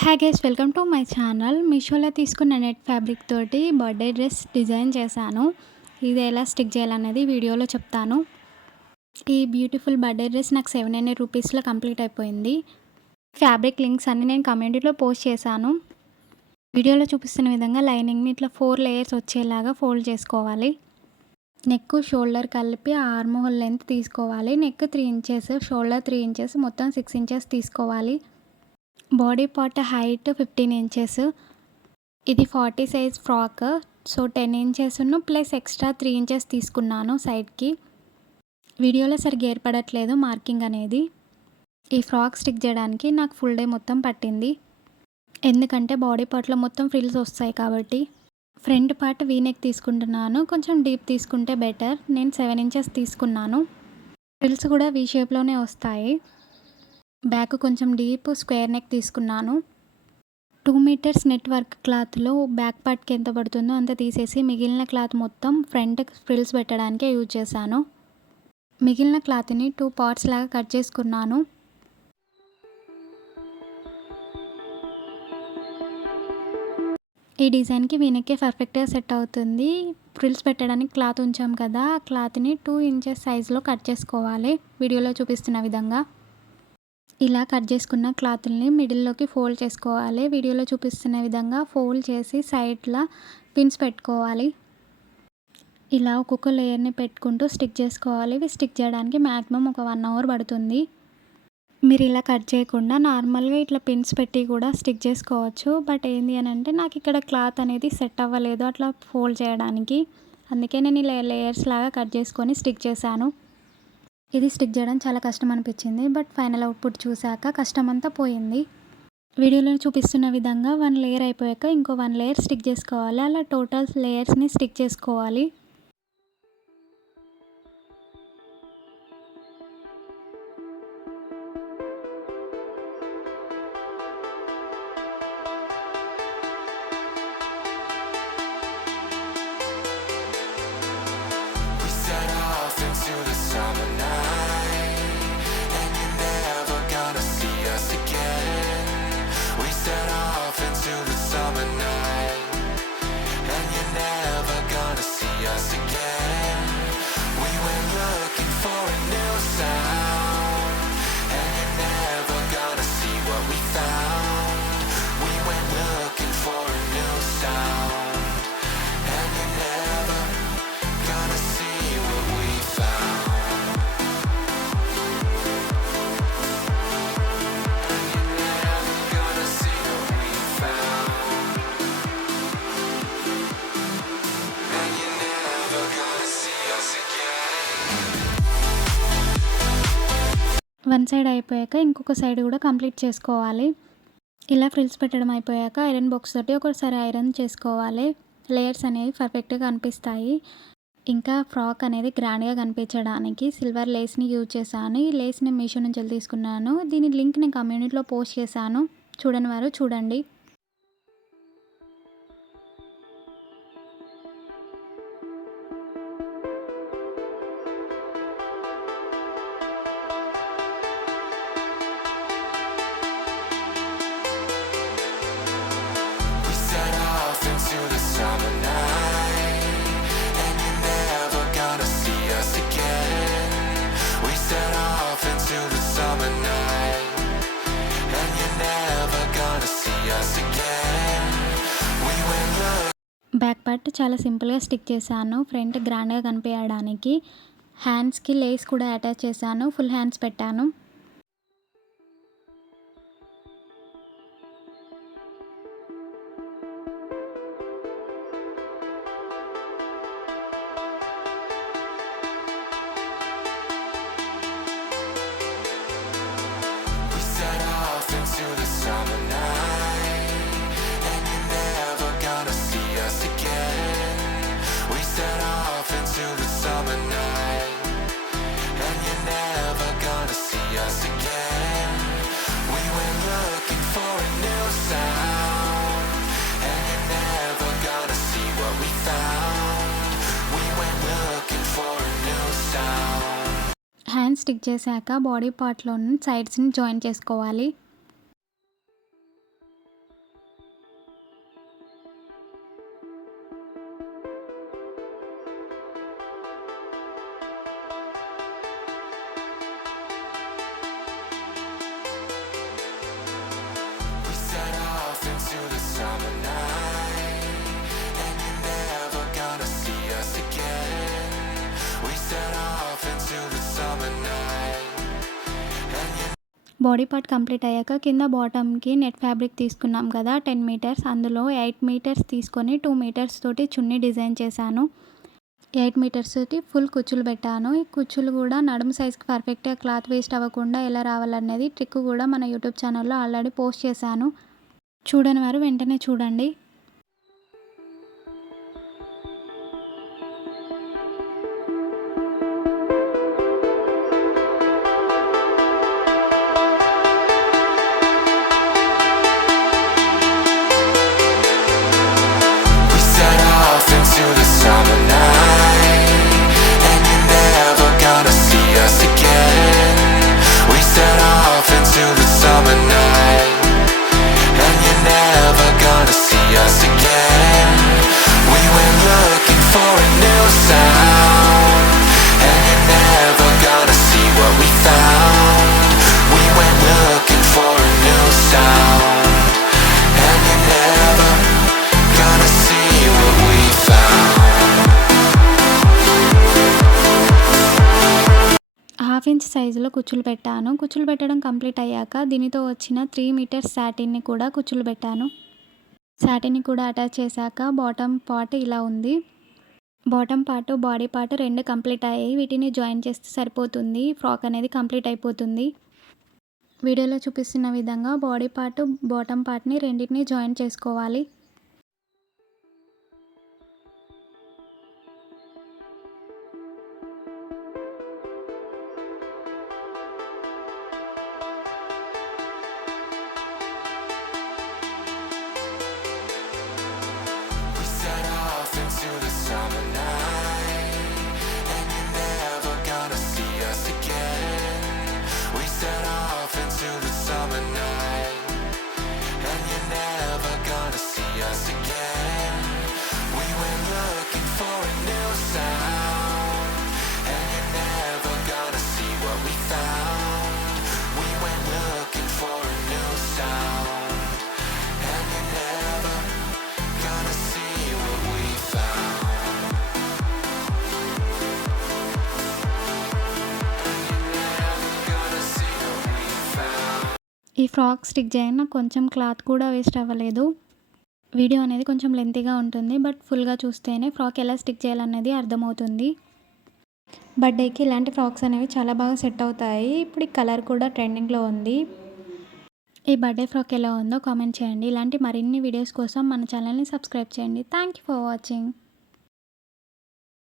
Hi guys, welcome to my channel. మీషోలో తీసుకున్న net fabric తోటి బర్త్డే డ్రెస్ డిజైన్ చేశాను. ఇది ఎలా స్టిక్ చేయాలనేది వీడియోలో చెప్తాను. ఈ బ్యూటిఫుల్ బర్త్డే డ్రెస్ నాకు 700 రూపీస్లో కంప్లీట్ అయిపోయింది. ఫ్యాబ్రిక్ లింక్స్ అన్ని నేను కమ్యూనిటీలో పోస్ట్ చేశాను. వీడియోలో చూపిస్తున్న విధంగా లైనింగ్ని ఇట్లా 4 లేయర్స్ వచ్చేలాగా ఫోల్డ్ చేసుకోవాలి. నెక్ షోల్డర్ కలిపి ఆర్మ్ హోల్ లెంత్ తీసుకోవాలి. నెక్ 3 ఇంచెస్, షోల్డర్ 3 ఇంచెస్, మొత్తం 6 ఇంచెస్ తీసుకోవాలి. బాడీ పార్ట్ హైట్ 15 ఇంచెస్. ఇది 40 size frock. So 10 inches plus extra 3 ఇంచెస్ తీసుకున్నాను సైడ్కి. వీడియోలో సరిగ్గా ఏర్పడట్లేదు మార్కింగ్ అనేది. ఈ ఫ్రాక్ స్టిక్ చేయడానికి నాకు ఫుల్ డే మొత్తం పట్టింది, ఎందుకంటే బాడీ పార్ట్లో మొత్తం ఫ్రిల్స్ వస్తాయి కాబట్టి. ఫ్రంట్ పార్ట్ వీనెక్ తీసుకుంటున్నాను, కొంచెం డీప్ తీసుకుంటే బెటర్. నేను 7 ఇంచెస్ తీసుకున్నాను. ఫ్రిల్స్ కూడా వీ షేప్లోనే వస్తాయి. బ్యాక్ కొంచెం డీప్ స్క్వేర్ నెక్ తీసుకున్నాను. 2 మీటర్స్ నెట్ వర్క్ క్లాత్లో బ్యాక్ పార్ట్కి ఎంత పడుతుందో అంత తీసేసి మిగిలిన క్లాత్ మొత్తం ఫ్రంట్ ఫ్రిల్స్ పెట్టడానికే యూజ్ చేశాను. మిగిలిన క్లాత్ని 2 పార్ట్స్ లాగా కట్ చేసుకున్నాను. ఈ డిజైన్కి వీనెక్కే పర్ఫెక్ట్గా సెట్ అవుతుంది. ఫ్రిల్స్ పెట్టడానికి క్లాత్ ఉంచాం కదా, ఆ క్లాత్ని 2 ఇంచెస్ సైజులో కట్ చేసుకోవాలి. వీడియోలో చూపిస్తున్న విధంగా ఇలా కట్ చేసుకున్న క్లాత్ని మిడిల్లోకి ఫోల్డ్ చేసుకోవాలి. వీడియోలో చూపిస్తున్న విధంగా ఫోల్డ్ చేసి సైడ్లో పిన్స్ పెట్టుకోవాలి. ఇలా ఒక్కొక్క లేయర్ని పెట్టుకుంటూ స్టిక్ చేసుకోవాలి. ఇవి స్టిక్ చేయడానికి మ్యాక్సిమం ఒక 1 అవర్ పడుతుంది. మీరు ఇలా కట్ చేయకుండా నార్మల్గా ఇట్లా పిన్స్ పెట్టి కూడా స్టిక్ చేసుకోవచ్చు. బట్ ఏంది అని అంటే నాకు ఇక్కడ క్లాత్ అనేది సెట్ అవ్వలేదు అట్లా ఫోల్డ్ చేయడానికి. అందుకే నేను ఇలా లేయర్స్ లాగా కట్ చేసుకొని స్టిక్ చేశాను. ఇది స్టిక్ చేయడం చాలా కష్టం అనిపించింది, బట్ ఫైనల్ అవుట్పుట్ చూశాక కష్టం అంతా పోయింది. వీడియోలో చూపిస్తున్న విధంగా 1 లేయర్ అయిపోయాక ఇంకో 1 లేయర్ స్టిక్ చేసుకోవాలి. అలా టోటల్ లేయర్స్ని స్టిక్ చేసుకోవాలి. We set off into the summer night, and you're never gonna see us again. We set off into the summer night, and you're never gonna see us again. We went looking for a new sound, and you're never gonna see what we found. We went looking for a new sound, and you're never gonna see what we found. And you're never gonna see what we found. And you're never gonna see us again. One side అయిపోయాక ఇంకొక సైడ్ కూడా కంప్లీట్ చేసుకోవాలి. ఇలా ఫ్రిల్స్ పెట్టడం అయిపోయాక iron box తోటి ఒకసారి ఐరన్ చేసుకోవాలి. లేయర్స్ అనేవి పర్ఫెక్ట్గా కనిపిస్తాయి. ఇంకా ఫ్రాక్ అనేది గ్రాండ్గా కనిపించడానికి సిల్వర్ లేస్ని యూజ్ చేశాను. ఈ లేస్ని మీషో నుంచి తీసుకున్నాను. దీని లింక్ నేను కమ్యూనిటీలో పోస్ట్ చేశాను, చూడని వారు చూడండి. We set off into the summer night, and you're never gonna see us again. We set off into the summer night, and you're never gonna see us again. We went looking. Back part చాలా సింపుల్గా స్టిక్ చేశాను, ఫ్రంట్ గ్రాండ్గా కనిపించడానికి. హ్యాండ్స్కి లేస్ కూడా అటాచ్ చేశాను, full hands పెట్టాను. We set off into the summer night, and you're never gonna see us again. We set off into the summer night, and you're never gonna see us again. We went looking for a new sound, and you're never gonna see what we found. We went looking for a new sound. Hands stick చేశాక బాడీ పార్ట్లోని సైడ్స్ని జాయిన్ చేసుకోవాలి. Body part complete అయ్యాక కింద బాటమ్‌కి net fabric తీసుకున్నాం కదా 10 మీటర్స్, అందులో 8 మీటర్స్ తీసుకొని 2 మీటర్స్ తోటి చున్నీ డిజైన్ చేశాను. 8 మీటర్స్ తోటి ఫుల్ కుచ్చులు పెట్టాను. ఈ కుచ్చులు కూడా నడుము సైజ్‌కి పర్ఫెక్ట్‌గా క్లాత్ వేస్ట్ అవ్వకుండా ఎలా రావాలనేది ట్రిక్ కూడా మన యూట్యూబ్ ఛానల్‌లో ఆల్రెడీ పోస్ట్ చేశాను. చూడని వారు వెంటనే చూడండి. We set off into the summer night, and you're never gonna see us again. We set off into the summer night, and you're never gonna see us again. We went looking for a new sound, and you're never gonna see what we found. We went looking for a new sound, and you're never gonna see what we found. Half inch సైజులో కుచ్చులు పెట్టాను. కుచ్చులు పెట్టడం కంప్లీట్ అయ్యాక దీనితో వచ్చిన 3 మీటర్స్ సాటిన్‌ని కూడా కుచ్చులు పెట్టాను. సాటిన్‌ని కూడా అటాచ్ చేశాక బాటమ్ పార్ట్ ఇలా ఉంది. బాటమ్ పార్ట్, బాడీ పార్ట్ 2 కంప్లీట్ అయ్యాయి. వీటిని జాయిన్ చేస్తే సరిపోతుంది. ఫ్రాక్ అనేది కంప్లీట్ అయిపోతుంది. వీడియోలో చూపిస్తున్న విధంగా బాడీ పార్ట్, బాటమ్ పార్ట్‌ని రెండిటిని జాయిన్ చేసుకోవాలి. We set off into the summer night, and you're never gonna see us again. We set off into the summer night, and you're never gonna see us again. We went looking for a new sound, and you're never gonna see what we found. We went looking for a new sound, and you're never gonna see what we found. Gonna see what we found. ఈ frock stick చేయన కొంచెం క్లాత్ కూడా వేస్ట్ అవ్వలేదు. వీడియో అనేది కొంచెం లెంతీగా ఉంటుంది. బట్ ఫుల్‌గా చూస్తేనే ఫ్రాక్ ఎలా స్టిక్ చేయాలనేది అర్థమవుతుంది. బర్త్డేకి ఇలాంటి ఫ్రాక్స్ అనేవి చాలా బాగా సెట్ అవుతాయి. ఇప్పుడు ఈ కలర్ కూడా ట్రెండింగ్‌లో ఉంది. ఈ బర్త్డే ఫ్రాక్ ఎలా ఉందో కామెంట్ చేయండి. ఇలాంటి మరిన్ని వీడియోస్ కోసం మన ఛానల్‌ని సబ్స్క్రైబ్ చేయండి. Thank you for watching.